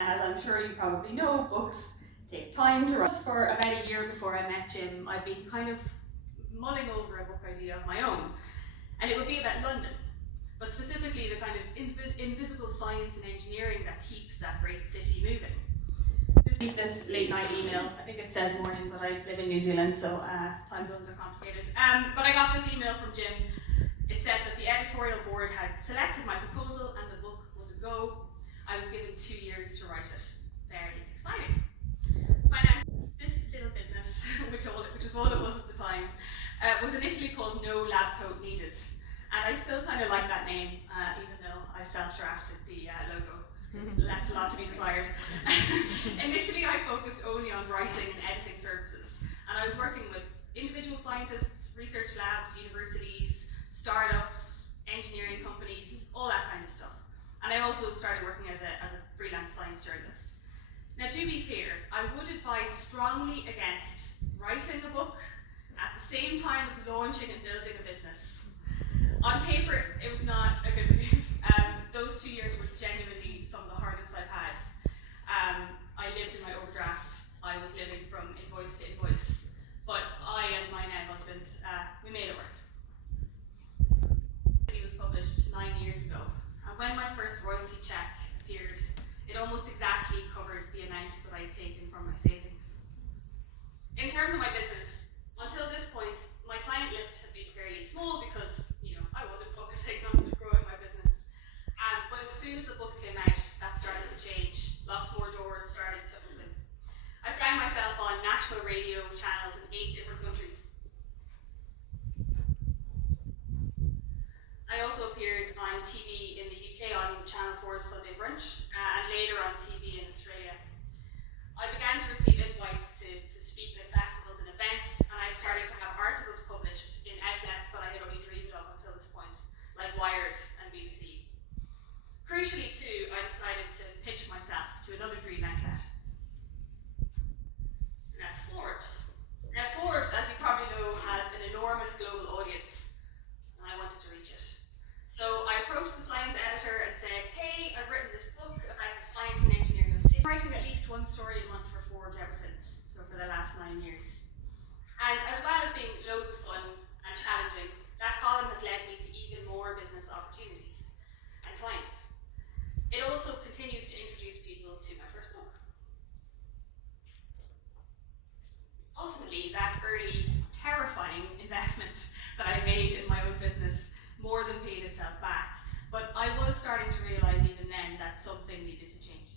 And as I'm sure you probably know, books take time to write. For about a year before I met Jim, I'd been kind of mulling over a book idea of my own, and it would be about London, but specifically the kind of invisible science and engineering that keeps that great city moving. This late night email, I think it says morning, but I live in New Zealand, so time zones are complicated. But I got this email from Jim. It said that the editorial board had selected my proposal and the book was a go. I was given 2 years to write it. Very exciting. This little business, which is all it was at the time, was initially called No Lab Coat Needed. And I still kind of like that name, even though I self-drafted the logo. Left a lot to be desired. Initially, I focused only on writing and editing services. And I was working with individual scientists, research labs, universities, startups, engineering companies, all that kind of stuff. And I also started working as a freelance science journalist. Now, to be clear, I would advise strongly against writing a book at the same time as launching and building a business. On paper, it was not a good move. Those 2 years were genuinely some of the hardest I've had. I lived in my overdraft. I was living from invoice to invoice. But I and my now husband, we made it work. It was published 9 years ago. And when my first royalty check appeared, it almost exactly covered the amount that I had taken from my savings. In terms of my business, until this point, my client list had been fairly small because, I wasn't focusing on growing my business. But as soon as the book came out, that started to change. Lots more doors started to open. I found myself on national radio channels in 8 different countries. I also appeared on TV in the UK on Channel 4's Sunday Brunch, and later on TV in Australia. I began to receive invites to speak at festivals and events, and I started to have articles published in outlets that I had only dreamed of until this point, like Wired and BBC. Crucially too, I decided to pitch myself to another dream outlet, and that's Forbes. Now Forbes, as you probably know, has an enormous global audience, and I wanted to reach it. So I approached the science editor and said, hey, I've written this book about the science and engineering of cities. I'm writing at least one story a month for Forbes ever since, so for the last 9 years. And as well as being loads of fun and challenging, that column has led me to even more business opportunities and clients. It also continues to introduce people to my first book. Ultimately, that early, terrifying investment that I made in my own business more than paid itself back. But I was starting to realize even then that something needed to change.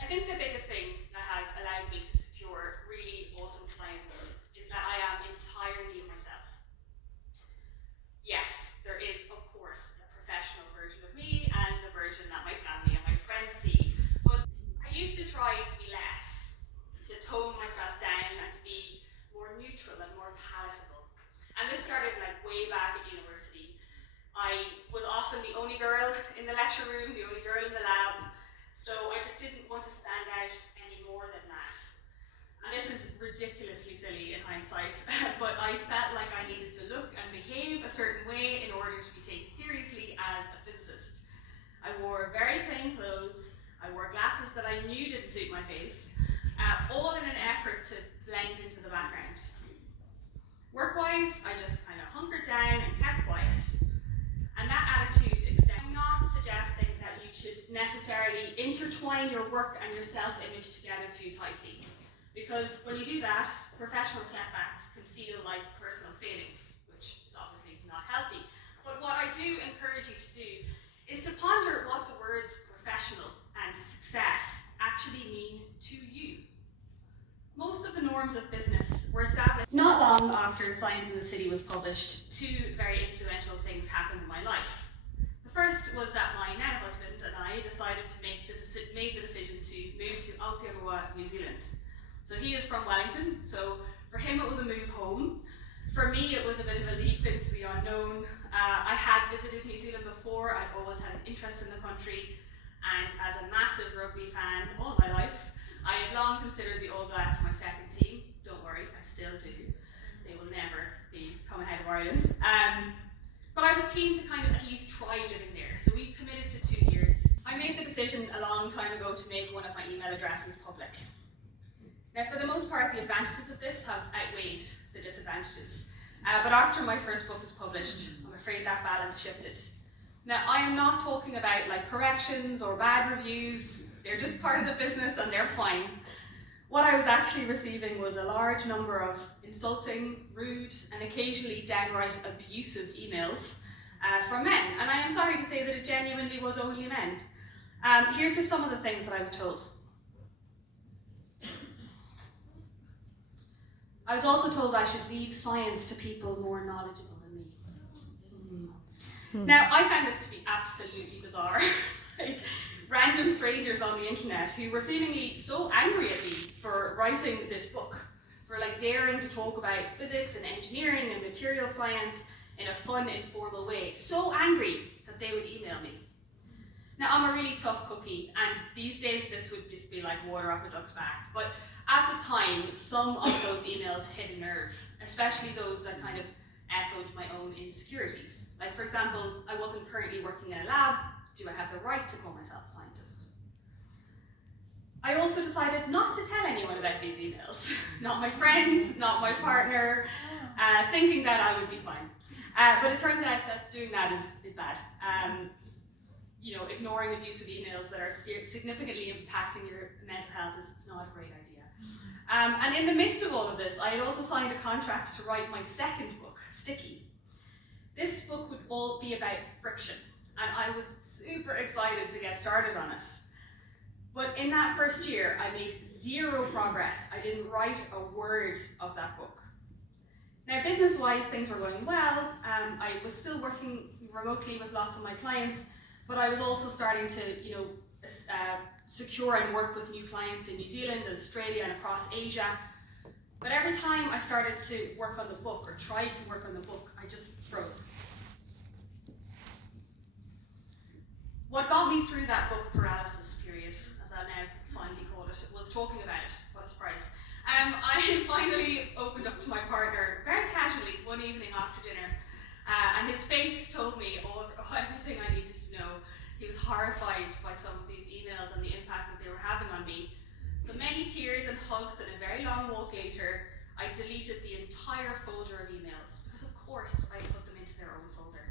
I think the biggest thing that has allowed me to secure really awesome clients is that I am entirely myself. Yes, there is, of course, a professional version of me and the version that my family and my friends see, but I used to try to be less, to tone myself down and to be more neutral and more palatable. And this started way back at university. I was often the only girl in the lecture room, the only girl in the lab, so I just didn't want to stand out any more than that. And this is ridiculously silly in hindsight, but I felt like I needed to look and behave a certain way in order to be taken seriously as a physicist. I wore very plain clothes, I wore glasses that I knew didn't suit my face, all in an effort to blend into the background. Work-wise, I just kind of hunkered down and kept quiet. And that attitude extends. I'm not suggesting that you should necessarily intertwine your work and your self-image together too tightly. Because when you do that, professional setbacks can feel like personal failings, which is obviously not healthy. But what I do encourage you to do is to ponder what the words professional and success actually mean to you. Most of the norms of business were established. Not long after Science in the City was published, 2 very influential things happened in my life. The first was that my now husband and I decided to make the decision to move to Aotearoa, New Zealand. So he is from Wellington, so for him it was a move home. For me, it was a bit of a leap into the unknown. I had visited New Zealand before, I'd always had an interest in the country, and as a massive rugby fan all my life, I had long considered the All Blacks my second team. Don't worry, I still do. They will never be coming out of Ireland. But I was keen to kind of at least try living there, so we committed to 2 years. I made the decision a long time ago to make one of my email addresses public. Now, for the most part, the advantages of this have outweighed the disadvantages. But after my first book was published, I'm afraid that balance shifted. Now, I am not talking about like corrections or bad reviews. They're just part of the business and they're fine. What I was actually receiving was a large number of insulting, rude, and occasionally downright abusive emails from men. And I am sorry to say that it genuinely was only men. Here's just some of the things that I was told. I was also told I should leave science to people more knowledgeable than me. Now, I found this to be absolutely bizarre. Like, random strangers on the internet who were seemingly so angry at me for writing this book, for like daring to talk about physics and engineering and material science in a fun, informal way. So angry that they would email me. Now, I'm a really tough cookie, and these days this would just be like water off a duck's back. But at the time, some of those emails hit a nerve, especially those that kind of echoed my own insecurities. Like, for example, I wasn't currently working in a lab. Do I have the right to call myself a scientist? I also decided not to tell anyone about these emails. Not my friends, not my partner, thinking that I would be fine. But it turns out that doing that is bad. You know, ignoring abusive emails that are significantly impacting your mental health is not a great idea. And in the midst of all of this, I had also signed a contract to write my second book, Sticky. This book would all be about friction, and I was super excited to get started on it. But in that first year, I made zero progress. I didn't write a word of that book. Now, business-wise, things were going well. I was still working remotely with lots of my clients, but I was also starting to, secure and work with new clients in New Zealand, Australia, and across Asia. But every time I started to work on the book, or tried to work on the book, I just froze. What got me through that book paralysis period, as I now finally call it, was talking about it. What a surprise. I finally opened up to my partner very casually one evening after dinner, and his face told me everything I needed to know. He was horrified by some of these emails and the impact that they were having on me. So many tears and hugs and a very long walk later, I deleted the entire folder of emails, because of course I put them into their own folder.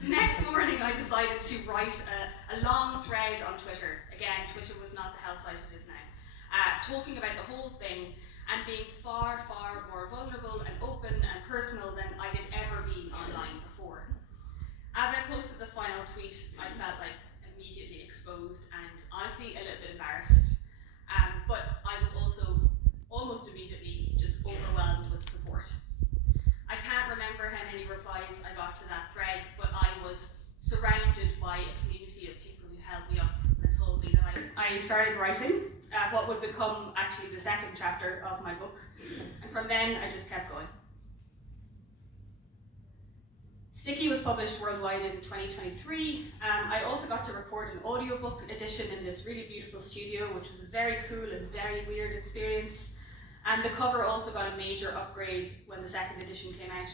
The next morning I decided to write a long thread on Twitter. Again, Twitter was not the health site it is now. Talking about the whole thing and being far, far more vulnerable and open and personal than I had ever been online before. As I posted the final tweet, I felt like immediately exposed and honestly a little bit embarrassed. But I was also almost immediately just overwhelmed with support. I can't remember how many replies I got to that thread, but I was surrounded by a community of people who held me up and told me that I started writing what would become actually the second chapter of my book. And from then, I just kept going. Sticky was published worldwide in 2023. I also got to record an audiobook edition in this really beautiful studio, which was a very cool and very weird experience. And the cover also got a major upgrade when the second edition came out.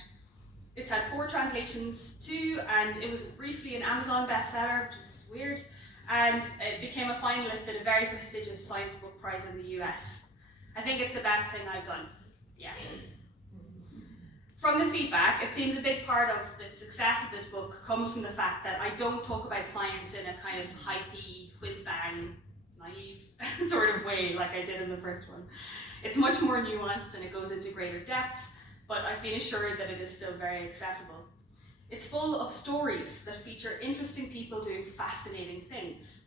It's had 4 translations too, and it was briefly an Amazon bestseller, which is weird, and it became a finalist at a very prestigious science book prize in the US. I think it's the best thing I've done yet. From the feedback, it seems a big part of the success of this book comes from the fact that I don't talk about science in a kind of hypey, whiz-bang, naive sort of way like I did in the first one. It's much more nuanced and it goes into greater depths, but I've been assured that it is still very accessible. It's full of stories that feature interesting people doing fascinating things.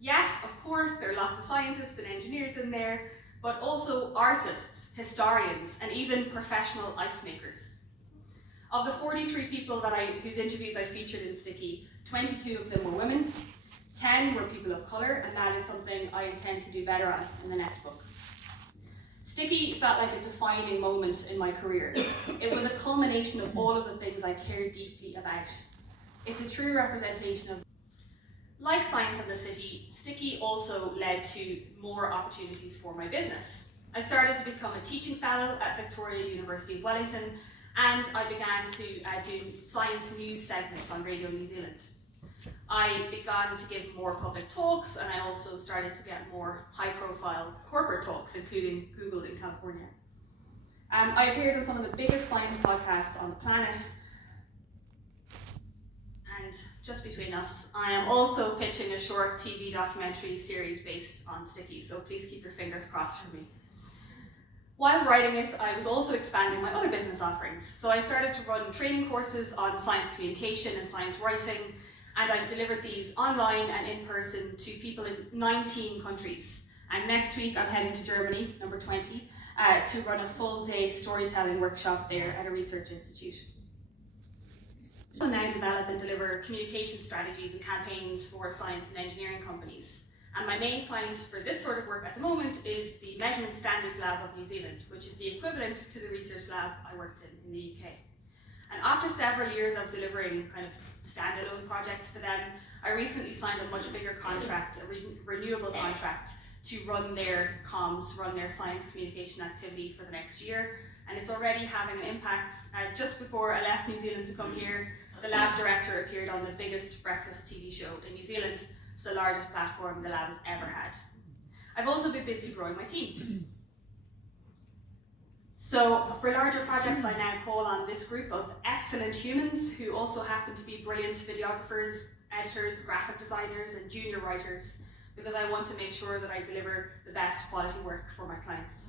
Yes, of course, there are lots of scientists and engineers in there, but also artists, historians, and even professional ice makers. Of the 43 people whose interviews I featured in Sticky, 22 of them were women, 10 were people of colour, and that is something I intend to do better on in the next book. Sticky felt like a defining moment in my career. It was a culmination of all of the things I cared deeply about. It's a true representation of. Like Science in the City, Sticky also led to more opportunities for my business. I started to become a teaching fellow at Victoria University of Wellington, and I began to do science news segments on Radio New Zealand. I began to give more public talks, and I also started to get more high-profile corporate talks, including Google in California. I appeared on some of the biggest science podcasts on the planet, and just between us, I am also pitching a short TV documentary series based on Sticky, so please keep your fingers crossed for me. While writing it, I was also expanding my other business offerings. So I started to run training courses on science communication and science writing, and I've delivered these online and in person to people in 19 countries. And next week I'm heading to Germany, number 20, to run a full-day storytelling workshop there at a research institute. I now develop and deliver communication strategies and campaigns for science and engineering companies. And my main client for this sort of work at the moment is the Measurement Standards Lab of New Zealand, which is the equivalent to the research lab I worked in the UK. And after several years of delivering kind of standalone projects for them, I recently signed a much bigger contract, a renewable contract, to run their comms, run their science communication activity for the next year. And it's already having an impact. Just before I left New Zealand to come here, the lab director appeared on the biggest breakfast TV show in New Zealand. It's the largest platform the lab has ever had. I've also been busy growing my team. So for larger projects, I now call on this group of excellent humans who also happen to be brilliant videographers, editors, graphic designers, and junior writers, because I want to make sure that I deliver the best quality work for my clients.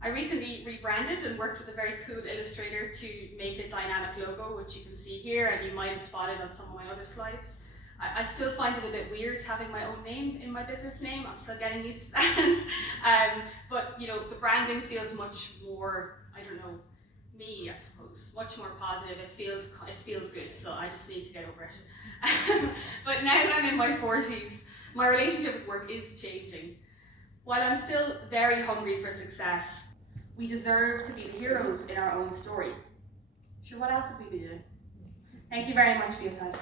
I recently rebranded and worked with a very cool illustrator to make a dynamic logo, which you can see here, and you might have spotted on some of my other slides. I still find it a bit weird having my own name in my business name. I'm still getting used to that. But you know, the branding feels much more, I don't know, me, I suppose, much more positive. It feels good, so I just need to get over it. But now that I'm in my 40s, my relationship with work is changing. While I'm still very hungry for success, we deserve to be the heroes in our own story. Sure, what else would we be doing? Thank you very much for your time.